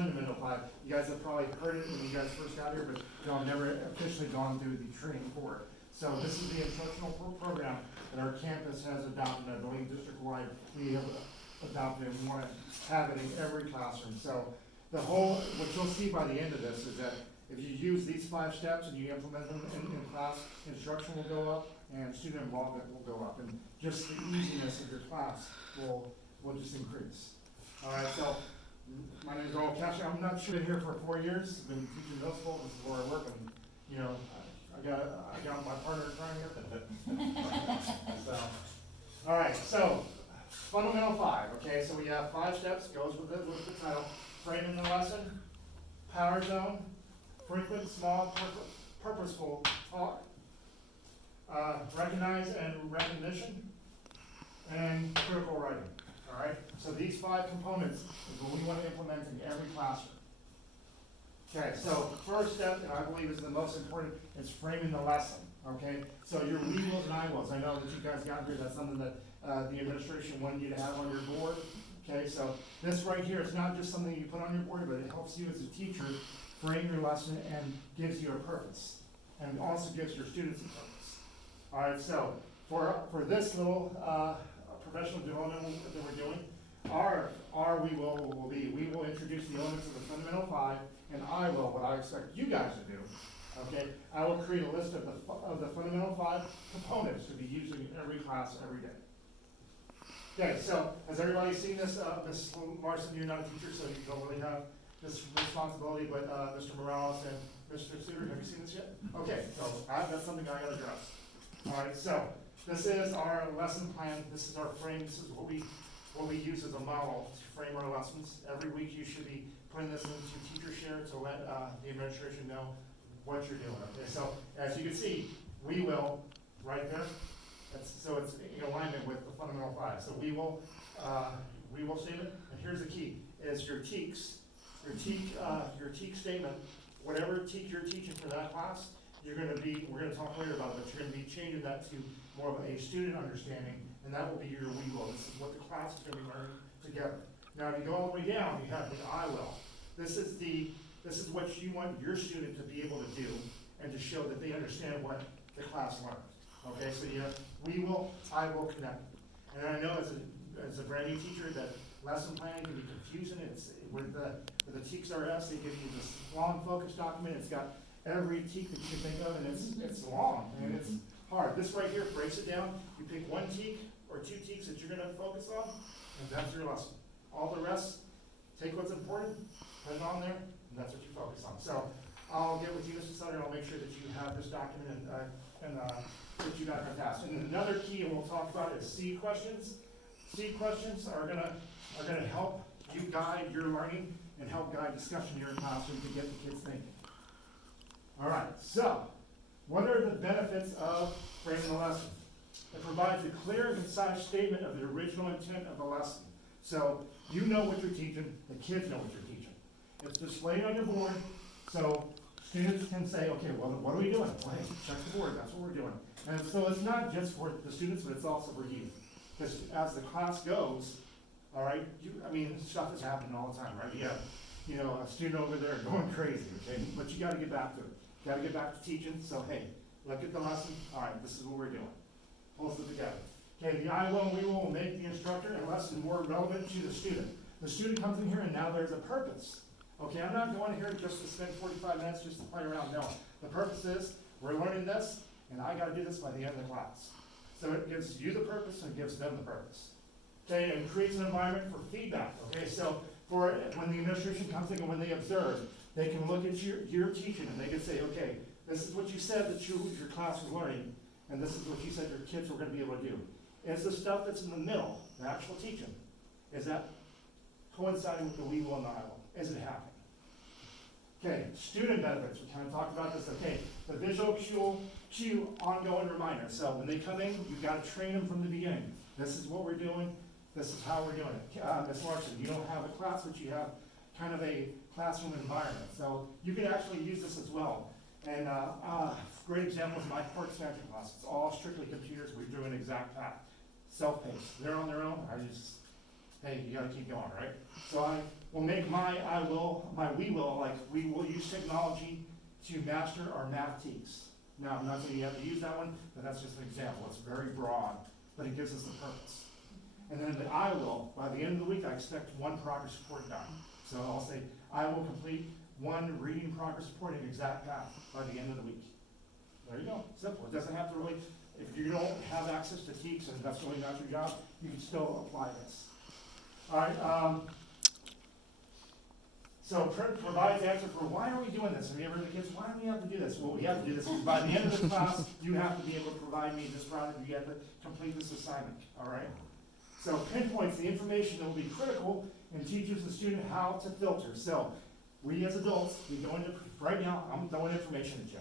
fundamental 5. You guys have probably heard it when you guys first got here, but I've never officially gone through the training for it. So this is the instructional program that our campus has adopted. I believe district-wide we have adopted and want to have it in every classroom. So what you'll see by the end of this is that if you use these 5 steps and you implement them in class, instruction will go up and student involvement will go up. And just the easiness of your class will just increase. All right, so my name is Earl Cash. I'm not sure here for 4 years. I've been teaching middle school. This is where I work. And, you know, I got my partner crying here. So, all right, so fundamental 5. Okay, so we have 5 steps. Goes with the title. Framing the lesson, power zone, frequent, small, purposeful talk, recognize and recognition, and critical writing. All right, so these 5 components is what we want to implement in every classroom. Okay, so first step, and I believe is the most important, is framing the lesson. Okay, so your we wills and I wills. I know that you guys got here. That's something that the administration wanted you to have on your board. Okay, so this right here is not just something you put on your board, but it helps you as a teacher frame your lesson and gives you a purpose, and also gives your students a purpose. All right, so for this little professional development that we're doing, our we will introduce the elements of the fundamental 5, and what I expect you guys to do. Okay, I will create a list of the fundamental 5 components to be used in every class every day. Okay, so has everybody seen this? Ms. Larson, you're not a teacher, so you don't really have this responsibility, but Mr. Morales and Mr. Suter, have you seen this yet? Okay, so that's something I gotta address. All right, so this is our lesson plan. This is our frame. This is what we use as a model to frame our lessons. Every week you should be putting this into teacher share to let the administration know what you're doing. Okay, so as you can see, we will right there. So it's in alignment with the fundamental 5. So we will statement, and here's the key: is your TEKS, your TEK statement, whatever TEK you're teaching for that class, we're going to talk later about it, but you're going to be changing that to more of a student understanding, and that will be your we will. This is what the class is going to be learning together. Now, if you go all the way down, you have the I will. This is what you want your student to be able to do and to show that they understand what the class learned. Okay, so you have we will, I will connect. And I know as a brand new teacher that lesson planning can be confusing. It's with the TEKS-RS, they give you this long focus document. It's got every TEK that you can think of, and it's long and it's hard. This right here breaks it down. You pick 1 TEK or 2 TEKs that you're going to focus on, and that's your lesson. All the rest, take what's important, put it on there, and that's what you focus on. So I'll get with you, Mr. Sutter, and I'll make sure that you have this document and that you got fantastic. And another key, and we'll talk about, is seed questions. Seed questions are gonna help you guide your learning and help guide discussion in your classroom to get the kids thinking. All right, so what are the benefits of framing the lesson? It provides a clear and concise statement of the original intent of the lesson. So you know what you're teaching, the kids know what you're teaching. It's displayed on your board, so students can say, okay, well, what are we doing? Well, hey, check the board, that's what we're doing. And so it's not just for the students, but it's also for you. Because as the class goes, all right, stuff is happening all the time, right? You have, a student over there going crazy, okay? But you gotta get back to it. You gotta get back to teaching, so hey, look at the lesson, all right, this is what we're doing. Pulls it together. Okay, the I will and we will make the instructor and lesson more relevant to the student. The student comes in here and now there's a purpose. Okay, I'm not going here just to spend 45 minutes just to play around. No, the purpose is we're learning this, and I got to do this by the end of the class. So it gives you the purpose and gives them the purpose. Okay, and creates an environment for feedback. Okay, so for when the administration comes in and when they observe, they can look at your teaching and they can say, okay, this is what you said that your class was learning, and this is what you said your kids were going to be able to do. It's the stuff that's in the middle, the actual teaching. Is that coinciding with the we will and the I will? Is it happening? Okay, student benefits, we kind of talked about this. Okay, the visual cue, ongoing reminder. So when they come in, you've got to train them from the beginning. This is what we're doing, this is how we're doing it. Ms. Larson, you don't have a class, but you have kind of a classroom environment. So you can actually use this as well. And great example is my core expansion class. It's all strictly computers. We're doing exact path. Self-paced. They're on their own. Hey, you got to keep going, right? So I will make my by we will, like, we will use technology to master our math teaks. Now, I'm not saying you have to use that one, but that's just an example. It's very broad, but it gives us the purpose. And then the I will, by the end of the week, I expect one progress report done. So I'll say, I will complete one reading progress report in exact path by the end of the week. There you go, simple. It doesn't have to really, if you don't have access to teaks and that's really not your job, you can still apply this. All right, so provides answer for why are we doing this? Have you ever heard the kids, why do we have to do this? Well, we have to do this because by the end of the class, you have to be able to provide me this product, you have to complete this assignment, all right? So pinpoints the information that will be critical and teaches the student how to filter. So we as adults, we go into, right now, I'm throwing information at you.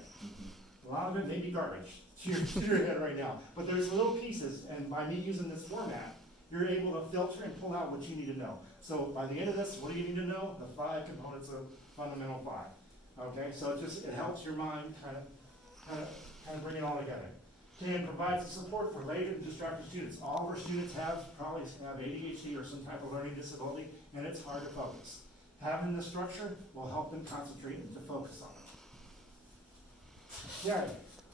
A lot of it may be garbage to your head right now, but there's little pieces, and by me using this format, you're able to filter and pull out what you need to know. So by the end of this, what do you need to know? The 5 components of fundamental 5. Okay, so it helps your mind kind of bring it all together. And provides the support for late and distracted students. All of our students probably have ADHD or some type of learning disability, and it's hard to focus. Having this structure will help them concentrate and to focus on it. Okay,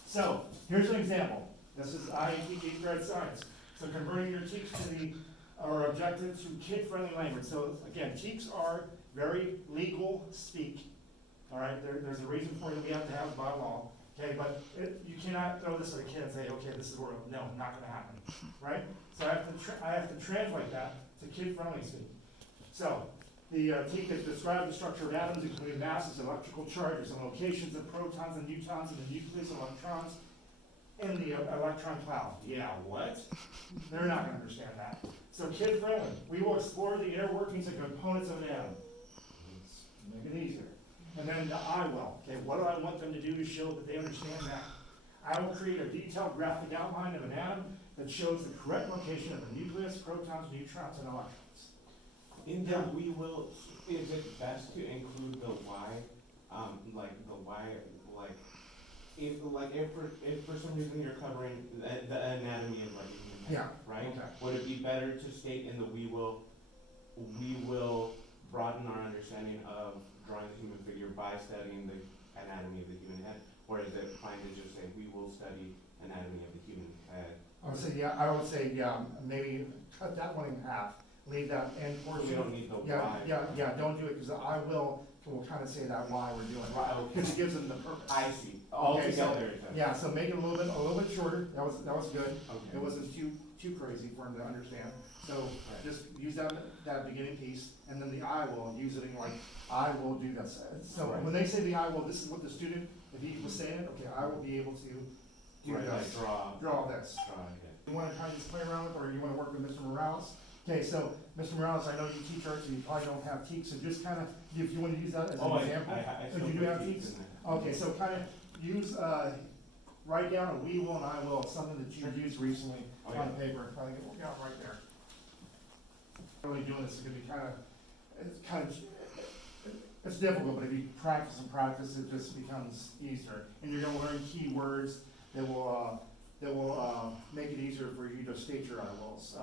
so here's an example. This is IEP 8th grade science. So converting your TEKS to our objective to kid-friendly language. So again, TEKS are very legal speak. All right, there's a reason for it. We have to have it by law. Okay, but you cannot throw this at a kid and say, okay, this is where, no, not gonna happen, right? So I have to translate that to kid-friendly speak. So the TEKS describes the structure of atoms, including masses, electrical charges, and locations of protons and neutrons in the nucleus of electrons in the electron cloud. Yeah, what? They're not gonna understand that. So kid-friendly, we will explore the inner workings and components of an atom. Let's make it easier. And then the I will. Okay, what do I want them to do to show that they understand that? I will create a detailed graphic outline of an atom that shows the correct location of the nucleus, protons, neutrons, and electrons. In that we will, is it best to include the why, like the why, if for some reason you're covering the anatomy of like a human head, Yeah. right? Okay. Would it be better to state in the we will broaden our understanding of drawing the human figure by studying the anatomy of the human head, or is it fine to just say we will study anatomy of the human head? I would say maybe cut that one in half, leave that end portion. We don't need the why. Yeah, don't do it, because I will kind of say that why we're doing it, Right, okay. because it gives them the purpose. I see. All Okay, together. Yeah, so make it a little bit shorter, that was good. Okay. It wasn't too crazy for them to understand. So Right. just use that beginning piece, and then the I will, and use it in like, I will do this. So Right. when they say the I will, this is what the student, if he was saying it, okay, I will be able to do Right, like this, draw, this. okay. You wanna kind of just play around with, or you wanna work with Mr. Morales? Okay, so, Mr. Morales, I know you teach art, so you probably don't have TEKS, so just kind of, if you wanna use that as an example. I So still you do put have teeth TEKS? in there. Okay, so kind of use, write down a we will and I will, something that you've used recently Oh, on paper, probably get it out right there. Really doing this is gonna be it's difficult, but if you practice and practice, it just becomes easier. And you're gonna learn key words that will make it easier for you to state your I wills.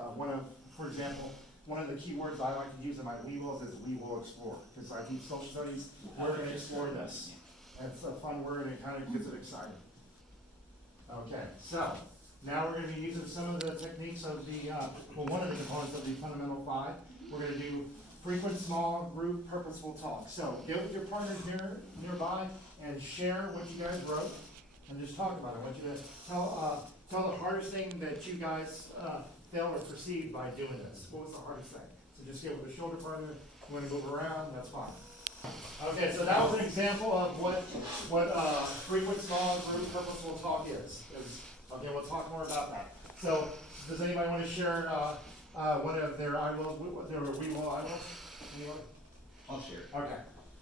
For example, one of the key words I like to use in my we wills is we will explore, because I teach social studies, we're gonna explore this. It's a fun word and it kind of gets it exciting. Okay, so now we're going to be using some of the techniques of one of the components of the fundamental 5. We're going to do frequent small group purposeful talk. So get with your partners nearby and share what you guys wrote and just talk about it. I want you to tell the hardest thing that you guys felt or perceived by doing this. What was the hardest thing? So just get with a shoulder partner. You want to move around, that's fine. Okay, so that was an example of what frequent small group purposeful talk is. Okay, we'll talk more about that. So, does anybody want to share one of their I wills, their we will I wills? Anyone? I'll share. Okay.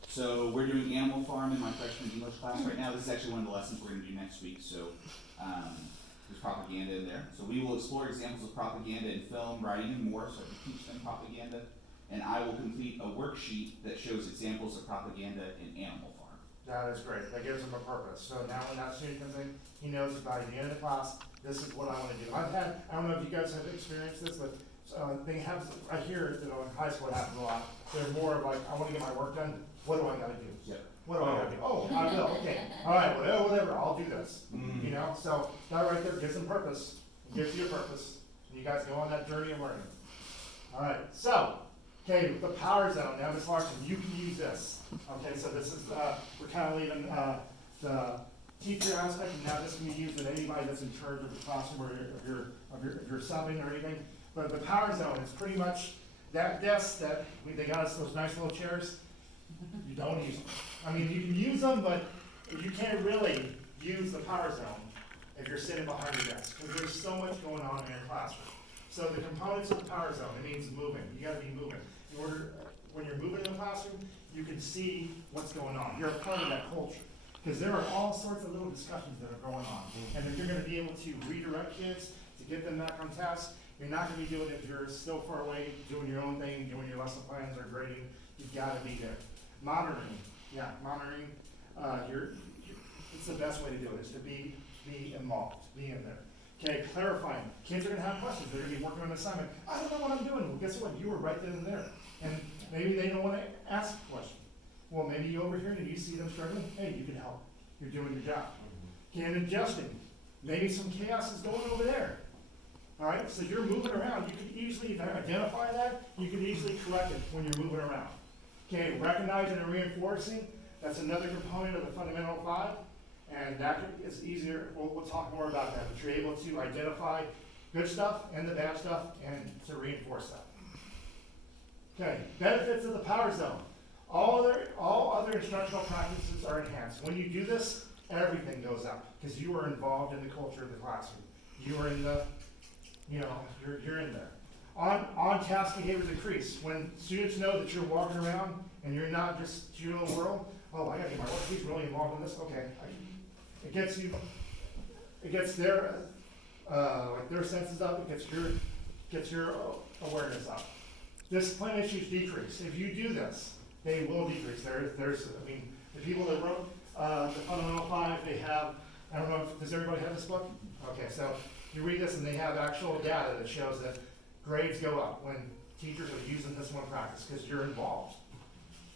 So we're doing Animal Farm in my freshman English class right now. This is actually one of the lessons we're going to do next week. So there's propaganda in there. So we will explore examples of propaganda in film, writing, and more. So we teach them propaganda. And I will complete a worksheet that shows examples of propaganda in Animal Farm. That is great. That gives them a purpose. So now when that student comes in, he knows by the end of the class, this is what I want to do. I don't know if you guys have experienced this, but they have, I hear, in high school it happens a lot, they're more of like, I wanna get my work done, what do I gotta do? Yep. What do I gotta do? Oh, I will, okay, alright, whatever, I'll do this, Mhm. you know, so that right there gives them purpose, gives you a purpose, and you guys go on that journey of learning. Alright, so, okay, the power zone, now Ms. Larson, you can use this, okay, so this is, we're kinda leaving, the teacher aspect, and now this can be used with anybody that's in charge of the classroom or if you're subbing or anything. But the power zone is pretty much that desk that, they got us those nice little chairs, you don't use them. I mean, you can use them, but you can't really use the power zone if you're sitting behind your desk, because there's so much going on in your classroom. So the components of the power zone, it means moving, you gotta be moving. In order, when you're moving in the classroom, you can see what's going on, you're a part of that culture. Because there are all sorts of little discussions that are going on. And if you're gonna be able to redirect kids, to get them back on task, you're not gonna be doing it if you're still far away, doing your own thing, doing your lesson plans or grading, you've gotta be there. Monitoring, it's the best way to do it, is to be involved, be in there. Okay, clarifying, kids are gonna have questions, they're gonna be working on an assignment, I don't know what I'm doing, well, guess what, you were right then and there. And maybe they don't wanna ask a question. Well, maybe you overhear and you see them struggling, hey, you can help, you're doing your job. Okay, and adjusting, maybe some chaos is going over there. All right, so you're moving around, you can easily identify that, you can easily correct it when you're moving around. Okay, recognizing and reinforcing, that's another component of the fundamental 5, and that is easier, we'll talk more about that, but you're able to identify good stuff and the bad stuff and to reinforce that. Okay, benefits of the power zone. All other instructional practices are enhanced. When you do this, everything goes up, because you are involved in the culture of the classroom. You are in the, you're in there. On-task behaviors increase. When students know that you're walking around and you're not just your own world, oh, I gotta get my work, he's really involved in this, okay. It gets their, their senses up, it gets your awareness up. Discipline issues decrease. If you do this, they will decrease. The people that wrote the Fundamental 5, they have, I don't know, does everybody have this book? Okay, so you read this and they have actual data that shows that grades go up when teachers are using this one practice, because you're involved.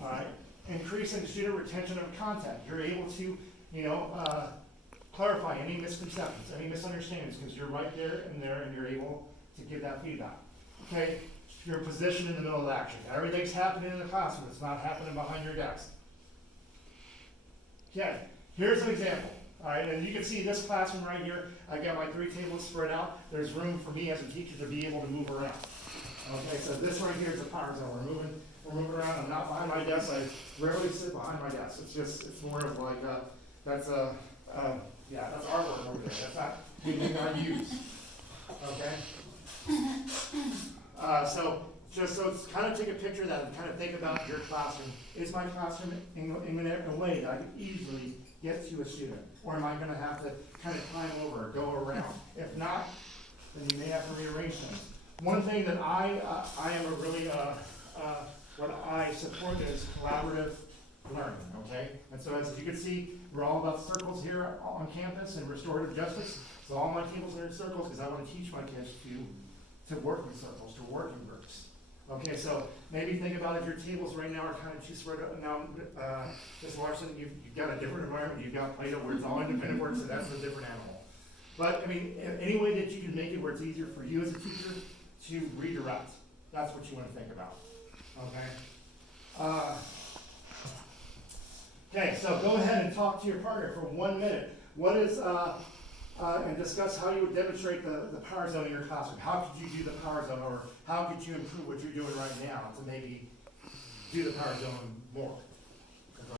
All right, increasing student retention of content. You're able to, clarify any misconceptions, any misunderstandings, because you're right there and you're able to give that feedback. Okay. Your position in the middle of action. Everything's happening in the classroom. It's not happening behind your desk. Okay, here's an example. All right, and you can see this classroom right here. I've got my 3 tables spread out. There's room for me as a teacher to be able to move around. Okay, so this right here is a power zone. We're moving around. I'm not behind my desk. I rarely sit behind my desk. It's more of like that's our work over there. That's not anything I use. Okay. So it's kind of take a picture of that and kind of think about your classroom. Is my classroom in a way that I can easily get to a student? Or am I going to have to kind of climb over or go around? If not, then you may have to rearrange things. One thing that I am a really, what I support is collaborative learning, okay? And so as you can see, we're all about circles here on campus and restorative justice. So all my tables are in circles because I want to teach my kids to work in circles, to work in groups. Okay, so maybe think about if your tables right now are kind of too spread out. Now, Ms. Larson, you've got a different environment. You've got Play-Doh where it's all independent work, so that's a different animal. But, I mean, any way that you can make it where it's easier for you as a teacher to redirect, that's what you want to think about. Okay? Okay, so go ahead and talk to your partner for 1 minute. What is, and discuss how you would demonstrate the power zone in your classroom. How could you do the power zone, or how could you improve what you're doing right now to maybe do the power zone more?